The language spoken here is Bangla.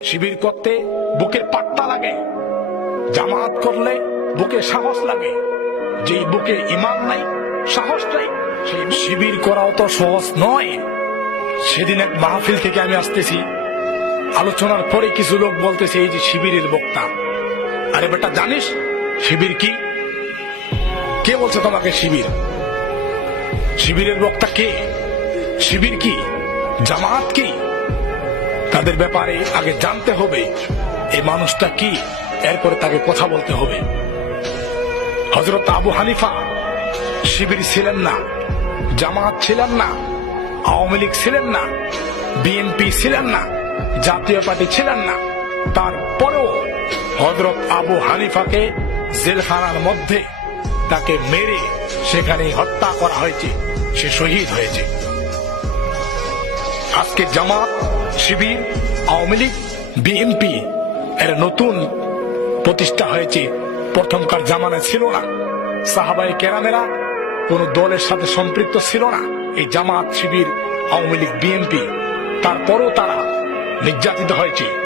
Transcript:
শিবির করতে বুকের পাট্টা লাগে, জামাত করলে বুকে সাহস লাগে। যেই বুকে ঈমান নাই, সাহস নাই, সেই শিবির করাও তো সহজ নয়। সেদিন এক মাহফিল থেকে আমি আসতেছি, আলোচনার পরে কিছু লোক বলতেছে এই যে শিবিরের বক্তা। আরে বেটা, জানিস শিবির কি? কে বলছে তোমাকে শিবির? শিবিরের বক্তা কে? শিবির কি? জামাত কি? তাদের ব্যাপারে আগে জানতে হবে এই মানুষটা কি, এরপরে তাকে কথা বলতে হবে। হযরত আবু হানিফা শিবির ছিলেন না, জামাত ছিলেন না, আওয়ামী লীগ ছিলেন না, বিএনপি ছিলেন না, জাতীয় পার্টি ছিলেন না। তারপরেও হযরত আবু হানিফাকে জেলখানার মধ্যে তাকে মেরে সেখানে হত্যা করা হয়েছে, সে শহীদ হয়েছে। আজকে জামাত, শিবির, আওয়ামী লীগ, বিএনপি এর নতুন প্রতিষ্ঠা হয়েছে, প্রথমকার জামানায় ছিল না। সাহাবায়ে কেরামেরা কোন দলের সাথে সম্পৃক্ত ছিল না। এই জামাত, শিবির, আওয়ামী লীগ, বিএনপি, তারপরও তারা নির্যাতিত হয়েছে।